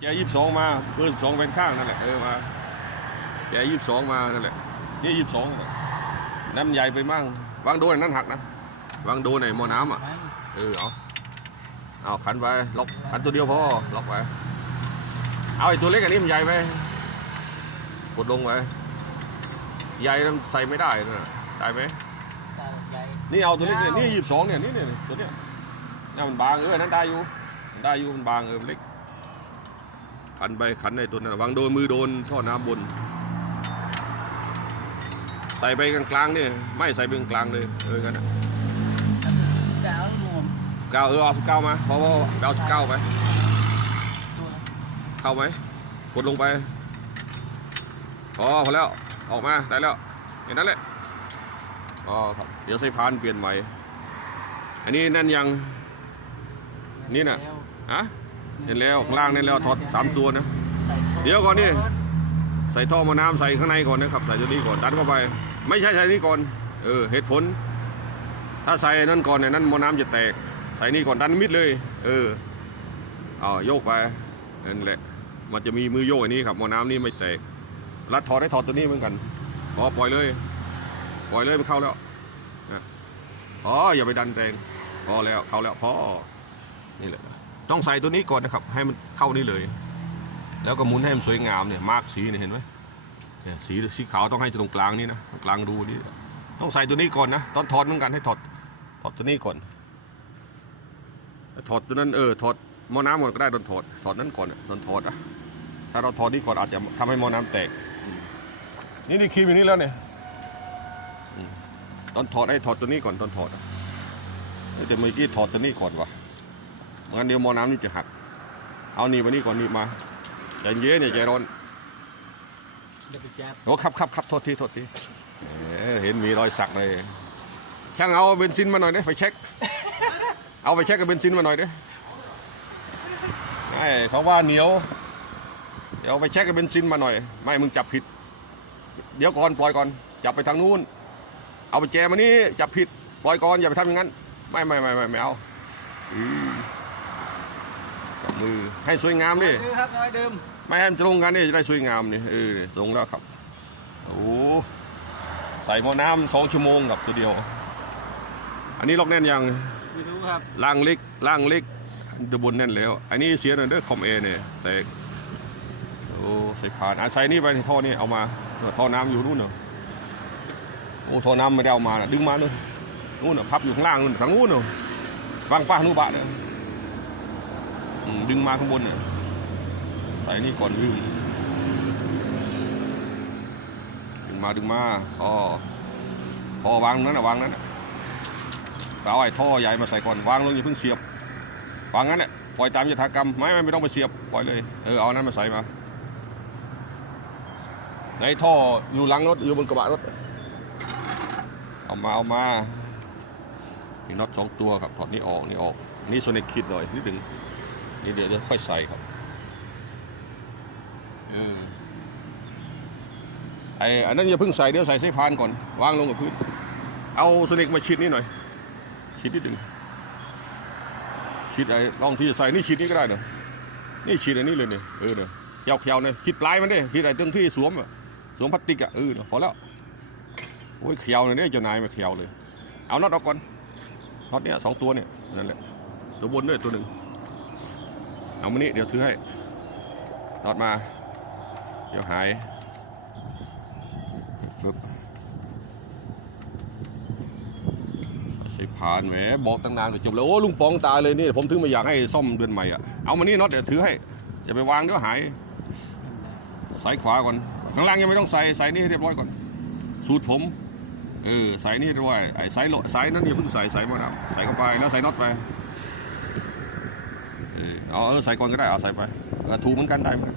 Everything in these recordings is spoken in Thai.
แกยี่สิบสองมาเบอร์สิบสองเป็นข้างนั่นแหละเออมาแกยี่สิบสองมานั่นแหละนี่ยี่สิบสองน้ำใหญ่ไปมั่งวางโดนนั่นหักนะวางโดนในหม้อน้ำอะเออเอาเอาขันไปล็อกขันตัวเดียวพอล็อกไปเอาไอ้ตัวเล็กอันนี้มันใหญ่ไปกดลงไปใหญ่มันใส่ไม่ได้นะได้ไหมใหญ่นี่เอาตัวเล็กเนี่ยนี่ยี่สิบสองเนี่ยนี่เนี่ยตัวเนี้ยนี่มันบางเออนั่นได้อยู่ได้อยู่มันบางเออเล็ก ขันไปขันในตัวนั้นวางโดนมือโดนท่อน้ำบน ใส่ไปกลางๆนี่ไม่ใส่ไปกลางๆเลยเอองั้นน่ะดาวรวมเก้าเออเอาสิบเก้ามาเพราะว่าเอาสิบเก้าไปตัวเข้าไหมกดลงไปพอพอแล้วออกมาได้แล้วอย่างนั้นแหละอ๋อครับเดี๋ยวใส่พานเปลี่ยนใหม่อันนี้แน่นยังนี่น่ะฮะ เห็นแล้วข้างล่างนี่แล้วถอดสามตัวนะ เดี๋ยวก่อนนี่ใส่ท่อมาน้ำใส่ข้างในก่อนนะครับใส่ตัวนี้ก่อนดันเข้าไป ไม่ใช่ใส่นี่ก่อนเออเหตุผล ถ้าใส่นั่นก่อนเนี่ยนั่นมอน้ำจะแตก ใส่นี่ก่อนดันมิดเลย เออเอาโยกไปนั่นแหละ มันจะมีมือโยกอันนี้ครับมอน้ำนี่ไม่แตกรัดถอดได้ถอดตัวนี้เหมือนกันพอปล่อยเลย ปล่อยเลยมันเข้าแล้วนะอ๋ออย่าไปดันแรงพอแล้วเข้าแล้วพอนี่แหละ ต้องใส่ตัวนี้ก่อนนะครับ ให้มันเข้านี่เลย แล้วก็หมุนให้มันสวยงามเนี่ยมากสีเนี่ยเห็นไหมเนี่ยสีสีขาวต้องให้ตรงกลางนี่นะกลางรูนี่ต้องใส่ตัวนี้ก่อนนะตอนถอดเหมือนกันให้ถอดถอดตัวนี้ก่อนถอดตัวนั้นเออถอดหม้อน้ำก่อนก็ได้ตอนถอดถอดนั้นก่อนตอนถอดอะถ้าเราถอดนี่ก่อนอาจจะทำให้หม้อน้ำแตก นี่นี่ครีมอย่างนี้แล้วเนี่ยตอนถอดให้ถอดตัวนี้ก่อนตอนถอดอะเอ้ยแต่เมื่อกี้ถอดตัวนี้ก่อนวะ งั้นเดี๋ยวหม้อน้ำนี่จะหัก เอาหนีบมานี่ก่อนหนีบมาใจเย็นเนี่ยใจร้อนเดี๋ยวไปจับโอ้ครับครับครับโทษทีโทษทีเอ้ยเห็นมีรอยสักเลย ช่างเอาเบนซินมาหน่อยดิไฟเช็ค เอาไปเช็คกับเบนซินมาหน่อยดิไม่เขาว่าเหนียว เดี๋ยวเอาไปเช็คกับเบนซินมาหน่อย ไม่มึงจับผิด เดี๋ยวก่อนปล่อยก่อน จับไปทางนู้น เอาไปแจมานี่จับผิด ปล่อยก่อนอย่าไปทำอย่างนั้น ไม่ไม่ไม่ไม่ไม่เอาอือกับ มือให้สวยงามดิดื้อครับน้อยดื่มไม่ให้มันตรงกันนี่จะได้สวยงามนี่เออตรงแล้วครับโอ้โหใส่หม้อน้ำสองชั่วโมงกับตัวเดียว อันนี้ล็อกแน่นยังไม่รู้ครับล่างเล็กล่างเล็กดบนแน่นแล้ว อันนี้เสียหน่อยเด้อคอมเอเนี่ยแตกโอ้ใส่ผ่านอะใส่นี่ไปในท่อนี่เอามาท่อน้ำอยู่นู่นเนอะโอ้ท่อน้ำไม่ได้เอามาน่ะดึงมาเลยนู่นน่ะพับอยู่ข้างล่างนู่นทางนู้นเนอะวางป้านุบะเนี่ยอืม ดึงมาข้างบนเนี่ยใส่นี่ก่อนลืมดึงมาดึงมาพอพอวางนั้นนะวางนั้นนะเอาไอ้ท่อใหญ่มาใส่ก่อนวางลงอย่าเพิ่งเสียบวางงั้นแหละปล่อยตามยถากรรมไม่ไม่ไม่ต้องไปเสียบปล่อยเลยเออเอานั้นมาใส่มาในท่ออยู่หลังรถอยู่บนกระบะรถเอามาเอามามีน็อตสองตัวครับถอดนี่ออกนี่ออกนี่โซนิกคิดหน่อยนิดหนึ่ง เดี๋ยวเดี๋ยวค่อยใส่ครับอไออันนั้นอย่าเพิ่งใส่เดี๋ยวใส่สายพานก่อนวางลงกับพื้นเอาโซนิกมาชิดนี่หน่อยชิดนิดหนึ่งชิดไอ้ลองที่จะใส่นี่ชิดนี่ก็ได้เนอะนี่ชิดอันนี้เลยเนี่ยเออเนี่ยยาวเขียวเนี่ยชิดปลายมันดิชิดไอ้ตรงที่สวมอะสวมพลาสติกอะเออเนี่ยพอแล้วโอ้ยเขียวเนี่ยเจ้านายมาเขียวเลย เอาน็อตออกก่อนน็อตเนี่ยสองตัวเนี่ยนั่นแหละตัวบนด้วยตัวหนึ่ง เอามานี่เดี๋ยวถือให้น็อตมา เดี๋ยวหายฟึบใส่ผ่านแหมบอกตั้งนานก็จบแล้ว โอ้ลุงปองตายเลยนี่ ผมถึงไม่อยากให้ซ่อมเดือนใหม่อะ เอามานี่น็อตเดี๋ยวถือให้อย่าไปวางเดี๋ยวหายใส่ขวาก่อน ข้างล่างยังไม่ต้องใส่ ใส่นี่ให้เรียบร้อยก่อน สูตรผม เออ ใส่นี่ด้วย ไอ้ใส่โลใส่นั้นอย่าเพิ่งใส่ ใส่มาแล้วใส่เข้าไป แล้วใส่น็อตไป เออเอาเออใส่ก่อนก็ได้เอาใส่ไปเออถูกเหมือนกันได้เหมือนกัน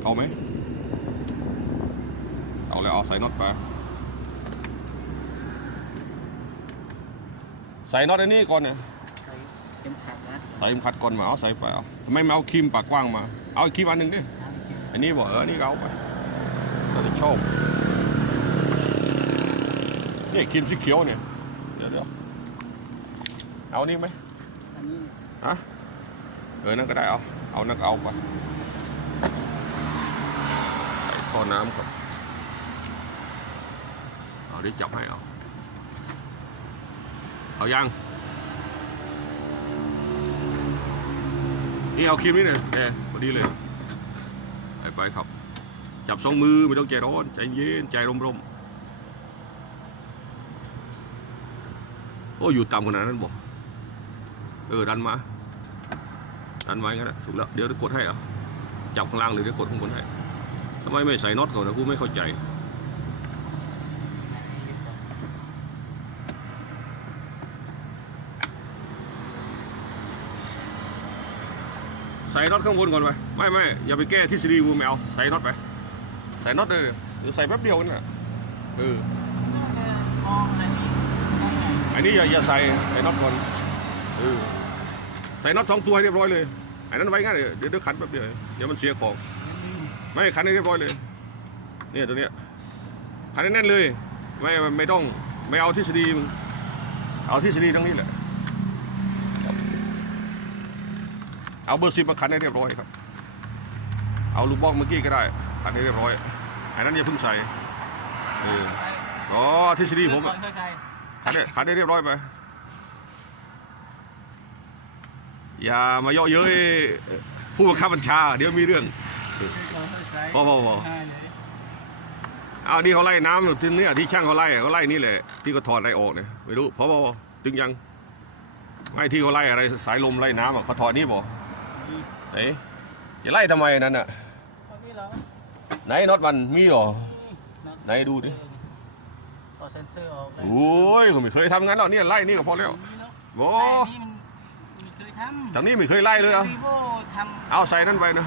เข้าไหมเอาแล้วเอาใส่น็อตไปใส่น็อตอันนี้ก่อนเนี่ยใส่เข็มขัดนะใส่เข็มขัดก่อนมาเอาใส่ไปเอาทำไมไม่เอาครีมปากกว้างมา เอาครีมอันหนึ่งดิอันนี้บอกเอออันนี้ก็เอาไปเราจะชอบนี่ครีมสีเขียวเนี่ยเดี๋ยวเดี๋ยวเอานี่ไหมอันนี้ ฮะเออนั่นก็ได้เอา เอานักเอาไปใส่ท่อน้ำก่อนเอาเดี๋ยวจับให้เอา เอายังนี่เอาครีมนี่เลยแกพอดีเลย ไปไปครับ จับสองมือไม่ต้องใจร้อน ใจเย็น ใจร่มๆ โอ้ อยู่ต่ำขนาดนั้นบอก เออดันมา ดันไว้งั้นแหละถูกแล้ว เดี๋ยวจะกดให้เหรอ จับข้างล่างเลยเดี๋ยวกดข้างบนให้ทำไมไม่ใส่น็อตก่อนนะกูไม่เข้าใจใส่น็อตข้างบนก่อนไปไม่ไม่อย่าไปแก้ทฤษฎีกูแมวใส่น็อตไปใส่น็อตเลยเดี๋ยวใส่แป๊บเดียวกันน่ะเออมองอะไรนี่มองไหนอันนี้อย่าอย่าใส่ใส่น็อตก่อน เออใส่น็อตสองตัวให้เรียบร้อยเลยไอันนั้นไว้งั้นเลยเดี๋ยวเดี๋ยวขันแป๊บเดียวเดี๋ยวมันเสียของ ไม่ขันให้เรียบร้อยเลยเนี่ยตัวเนี้ยขันให้แน่นเลย ไม่ไม่ต้องไม่เอาทฤษฎีมเอาทฤษฎีตรงนี้แหละเอาเบอร์สิบมาขันให้เรียบร้อยครับ เอาลูกบ้องเมื่อกี้ก็ได้ ขันให้เรียบร้อยไอันนั้นอย่าเพิ่งใส่เอออ๋อทฤษฎีผมอะนค่อยใส่ขันให้ขันให้เรียบร้อยไป อย่ามาเยาะเย้ยผู้บังคับบัญชา เดี๋ยวมีเรื่องก่อนค่อยใส่พอพอพอได้เลยเอานี่เขาไล่น้ำอยู่ที่เนี่ยที่ช่างเขาไล่อะเขาไล่นี่แหละที่เขาถอดอะไรออกเนี่ยไม่รู้พอพอตึงยังไม่ที่เขาไล่อะไรสายลมไล่น้ำอะเขาถอดนี่บอกนี่เอ๊ะจะไล่ทำไมนั่นอะตอนนี้เหรอไหนน็อตมันมีเหรอน็อตไหนดูดิต่อเซนเซอร์ออกได้โอ้ยผมไม่เคยทำงั้นหรอกเนี่ยไล่นี่ก็พอแล้วนี่เนาะโอ้ ทำทางนี้ไม่เคยไล่เลยเอาวีโวทำเอาใส่นั่นไปนะ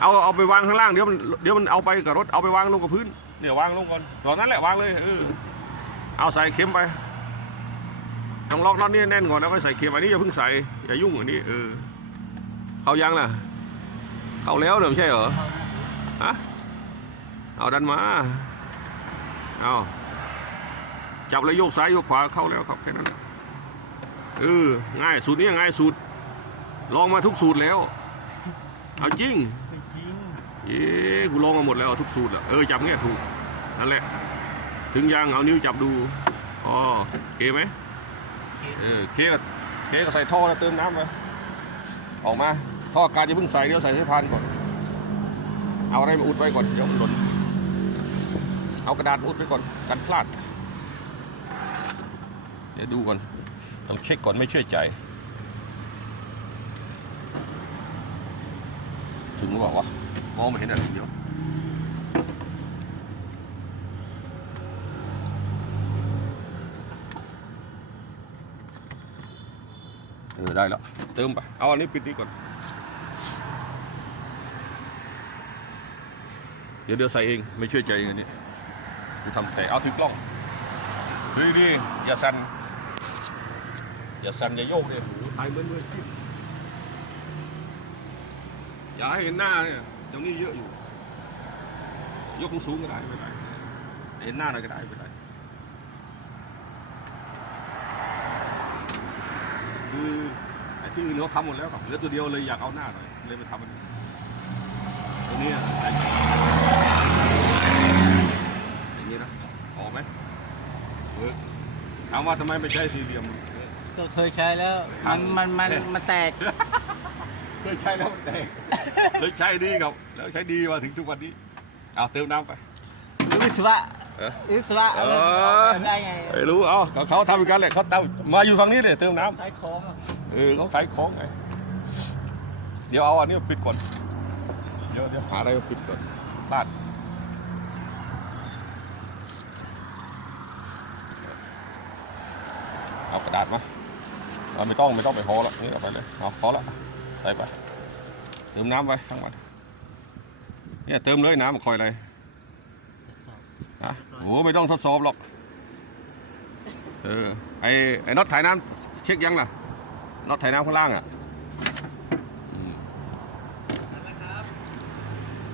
เอาเอาไปวางข้างล่างเดี๋ยวมันเดี๋ยวมันเอาไปกับรถเอาไปวางลงกับพื้นเนี่ยวางลงก่อนตอนนั้นแหละวางเลยเออเอาใส่เข็มไปต้องล็อกน็อตนี่แน่นก่อนแล้วก็ใส่เข็มอันนี้อย่าเพิ่งใส่อย่ายุ่งอันนี้เออเข้ายังล่ะ เข้าแล้วเดี๋ยวไม่ใช่เหรอเอานะฮะเอาดันมาเอาจับแล้วโยกซ้ายโยกขวาเข้าแล้วครับแค่นั้นแหละ เออง่ายสูตรนี้ง่ายสุดลองมาทุกสูตรแล้ว เอาจริงจริงเย้กูลองมาหมดแล้วทุกสูตรอะเออจับเงี้ยถูกนั่นแหละ ถึงยังเอานิ้วจับดูอ๋อเคไหมเออเคก็เคก็ใส่ท่อแล้วเติมน้ำไปออกมาท่ออากาศจะเพิ่งใส่เดี๋ยวใส่สายพานก่อน เอาอะไรมาอุดไว้ก่อนเดี๋ยวมันหล่นเอากระดาษอุดไว้ก่อนกันพลาด เดี๋ยวดูก่อน ต้องเช็คก่อนไม่เชื่อใจ ถึงหรือเปล่าวะมองไม่เห็นอะไรเดียวเออได้แล้วเติมไป เอาอันนี้ปิดนี่ก่อน เดี๋ยวเดี๋ยวใส่เองไม่เชื่อใจเองอันนี้กูทำแต่เอาถือกล้องเฮ้ยนี่อย่าสั่น อย่าสั่นอย่าโยกเลยหถ่ายมือมือจิ้มอย่าให้เห็นหน้าเนี่ยตรงนี้เยอะอยู่ ยกสูงก็ได้ไม่เป็นไรเห็นหน้าหน่อยก็ได้ไม่เป็นไรคือไอ้ที่อื่นเขาทำหมดแล้วครับเหลือตัวเดียวเลยอยากเอาหน้าหน่อยเลยไปทำมันตัวนี้อย่างนี้นะออกไหมเวิร์กถามว่าทำไมไม่ใช้สี่เหลี่ยม ก็เคยใช้แล้วมันมันมันมันแตก เคยใช้แล้วมันแตกเลยใช้ดีครับ แล้วใช้ดีมาถึงทุกวันนี้เอาเติมน้ำไป วิศวะเออวิศวะเออะไรอได้ไงไม่รู้เอาเขาเขาทำอีกกันแหละเขาทำมาอยู่ฝั่งนี้เลยเติมน้ขายของอะำเออเขาขายของไงเดี๋ยวเอาอันนี้มาปิดก่อนเดี๋ยวเดี๋ยวหาอะไรมาปิดก่อนพลาดเอากระดาษมาเอา ไม่ต้องไม่ต้องไปพอแล้วนี่เอาไปเลยเอาพอแล้วใส่ไปเติมน้ำไปทั้งวันเนี่ยเติมเลยน้ำคอยอะไรอะโอ้ไม่ต้องทดสอบหรอกเออไอ้ไอ้น็อตถ่ายน้ำเช็คยังล่ะน็อตถ่ายน้ำข้างล่างอะอืม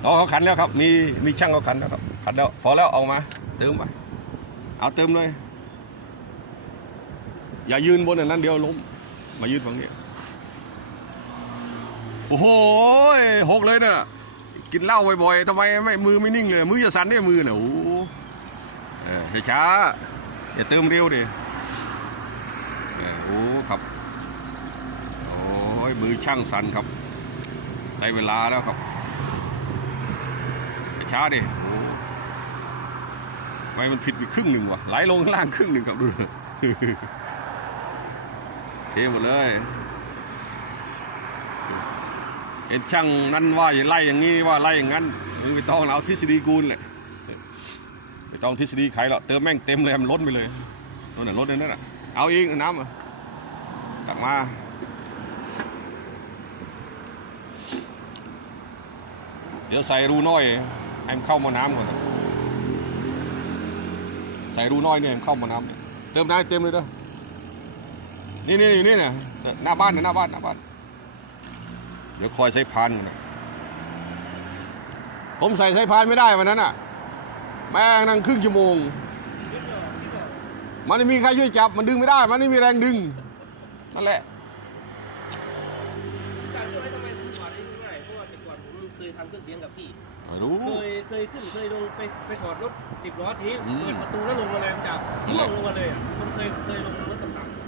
เอาเขาขันแล้วครับ มีมีช่างเขาขันแล้วครับขันแล้วพอแล้วเอามาเติมไปเอาเติมเลย อย่ายืนบนอันนั้นเดียวล้ม มายืนฝั่งนี้ โอ้โหหกเลยเนี่ยกินเหล้าบ่อยๆทำไมไม่มือไม่นิ่งเลย มือจะสั่นเนี่ยมือเนี่ยโอ้โหเออช้าอย่าเติมเร็วดิโอ้ครับ โอ้ยมือช่างสั่นครับได้เวลาแล้วครับช้าดิโอ้ทำไมมันผิดไปครึ่งหนึ่งวะไหลลงข้างล่างครึ่งหนึ่งครับดู เทหมดเลยเห็นช่างนั้นว่าอย่าไล่อย่างนี้ว่าไล่อย่างนั้นมึงไม่ต้องเอาทฤษฎีกูนเลยไม่ต้องทฤษฎีใครหรอกเติมแม่งเต็มเลยมันล้นไปเลยนั่นน่ะล้นเลยนั่นน่ะเอาอีกน้ำตักมาเดี๋ยวใส่รูน้อยให้มันเข้ามาน้ำก่อนใส่รูน้อยเนี่ยให้มันเข้ามาน้ำเนี่ยเติมได้เต็มเลยเด้อ นี่นี่นี่นี่เนี่ยหน้าบ้านเนี่ยหน้าบ้านหน้าบ้าน เดี๋ยวคอยใส่พานกันนะผมใส่สายพานไม่ได้วันนั้นอะ แม่งนั่งครึ่งชั่วโมง มันไม่มีใครช่วยจับ มันดึงไม่ได้ มันไม่มีแรงดึง นั่นแหละการช่วยทำไมถึงถอดได้ง่ายเพราะว่าแต่ก่อนผมเคยทำเครื่องเสียงกับพี่ไม่รู้เคยเคยขึ้นเคยลงไปไปถอดรถสิบล้อทีนี้อืมเปิดประตูแล้วลงมาเลยมันจากล่วงลงมาเลยอะคนเคยเคยลงรถต่ำ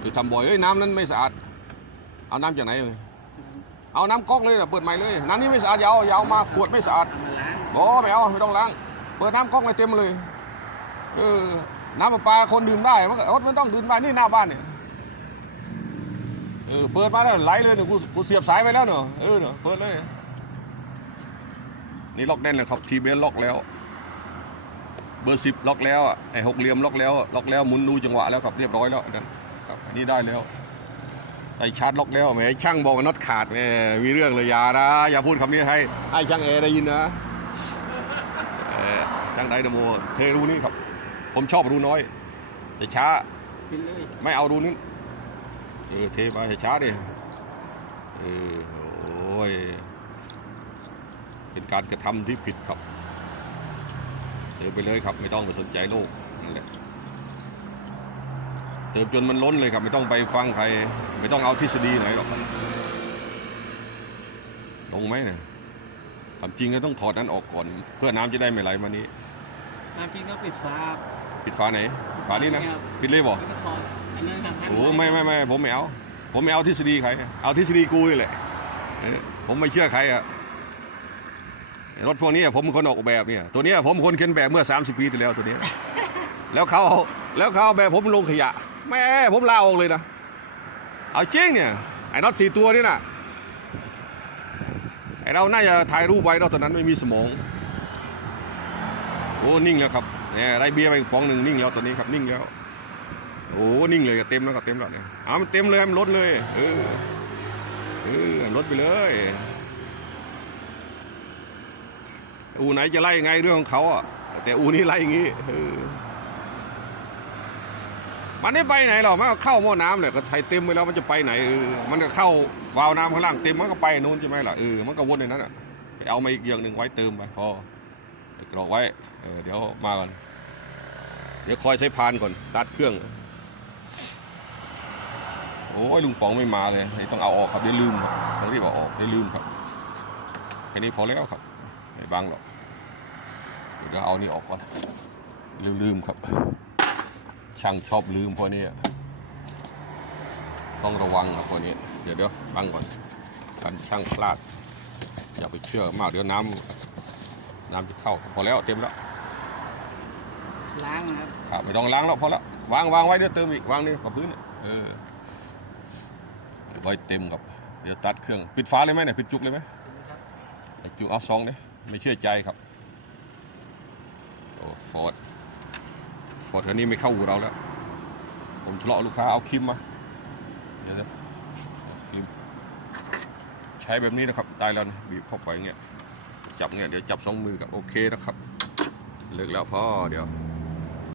คือทำบ่อยเอ้ยน้ำนั้นไม่สะอาด เอาน้ำจากไหน เออาน้ำก๊อกเลยนะเปิดใหม่เลย น้ำนี้ไม่สะอาดยาเอาอย่าเอามาขวดไม่สะอาดๆมันล้างบอไม่เอาไม่ต้องล้าง เปิดน้ำก๊อกเลยเต็มเลย เออ น้ำประปาคนดื่มได้มันก็รถมันต้องดื่มได้นี่หน้าบ้านเนี่ยเออ เปิดมาแล้วไหลเลยเนี่ยกูกูเสียบสายไปแล้วเนอะเออเนอะเปิดเลย นี่ล็อกแน่นเลยครับทีเบนล็อกแล้วเบอร์สิบล็อกแล้วอะไอ้หกเหลี่ยมล็อกแล้วล็อกแล้วหมุนดูจังหวะแล้วครับเรียบร้อยแล้วนั่น นนี้ได้แล้วไอ้ชาร์จล็อกแล้วแหมช่างบอกว่าน็อตขาดแหมมีเรื่องเลยอยานะ อย่าพูดคำนี้ให้ให้ช่างเอได้ยินนะเออช่างไดนาโมเทรูนี่ครับ ผมชอบรูน้อย แต่ช้ากินเลยไม่เอารูนี้เออเทไปช้าดิเออโอ้ยเป็นการกระทำที่ผิดครับเติมไปเลยครับ ไม่ต้องไปสนใจโลกนั่นแหละ เติมจนมันล้นเลยครับไม่ต้องไปฟังใคร ไม่ต้องเอาทฤษฎีไหนหรอกลงไหมเนี่ยทำจริงก็ต้องถอดนั้นออกก่อน เพื่อน้ำจะได้ไม่ไหลมานี้น้ำพริกก็ปิดฝาปิดฝาไหนฝานี้นะปิดเลยบอกแล้วก็ถอดอันนั้นทำพันโอ้ไม่ไม่ไม่ผมไม่เอาผมไม่เอาทฤษฎีใคร เอาทฤษฎีกูนี่แหละเออผมไม่เชื่อใครอะรถพวกนี้ผมเป็นคนออกแบบเนี่ย ตัวเนี้ยผมคนเขียนแบบเมื่อ 30 ปีที่แล้วตัวเนี้ยแล้วเขาเอาแล้วเขาเอาแบบผมลงขยะ แม่ผมลาออกเลยนะ เอาจริงเนี่ย ไอ้น็อตสี่ตัวนี่นะไอ้เราน่าจะถ่ายรูปไว้เราตอนนั้นไม่มีสมอง โอ้ นิ่งแล้วครับเนี่ยได้เบียร์ไปฟองหนึ่งนิ่งแล้วตอนนี้ครับนิ่งแล้ว โอ้นิ่งเลยเต็มแล้วก็เต็มแล้วเนี่ยเอามันเต็มเลยมันลดเลย เออเออลดไปเลยอูไหนจะไล่ยังไงเรื่องของเขาอะแต่อูนี้ไล่อย่างงี้เออ มันไม่ไปไหนหรอกมันก็เข้าหม้อน้ำเลยก็ใส่เต็มไปแล้วมันจะไปไหนเออมันก็เข้าวาล์วน้ำข้างล่างเต็มมันก็ไปนู้นใช่ไหมล่ะเออมันก็วนในนั้นอะไปเอามาอีกอย่างหนึ่งไว้เติมไปพอกรอกไว้เออเดี๋ยวมาก่อนเดี๋ยวคอยใช้พานก่อนตัดเครื่อง โอ้ยลุงป๋องไม่มาเลยต้องเอาออกครับเดี๋ยวลืมครับต้องรีบเอาออกเดี๋ยวลืมครับแค่นี้พอแล้วครับไม่บังหรอกเดี๋ยวเอานี่ออกก่อนลืมลืมครับ ช่างชอบลืมพวกนี้อะต้องระวังครับพวกนี้ เดี๋ยวเดี๋ยวบังก่อนกันช่างพลาด อย่าไปเชื่อมากเดี๋ยวน้ำน้ำจะเข้าพอแล้วเต็มแล้วล้างนะครับครับไม่ต้องล้างแล้วพอแล้ววางวางไว้เดี๋ยวเติมอีกวางนี่กับพื้นเนี่ยเออไว้เต็มครับเดี๋ยวตัดเครื่องปิดฝาเลยไหมเนี่ยปิดจุกเลยไหมปิดจุกเอาซองเนี่ยไม่เชื่อใจครับโอ้ฟอร์ดฟ อร์ดคันนี้ไม่เข้าหูเราแล้ว ผมทะเลาะลูกค้าเอาคิมมาเดี๋ยวนะคิมใช้แบบนี้นะครับตายแล้วนะบีบเข้าไปอย่างเงี้ยจับเงี้ยเดี๋ยวจับสองมือกับโอเคนะครับเลิกแล้วพ่อเดี๋ยว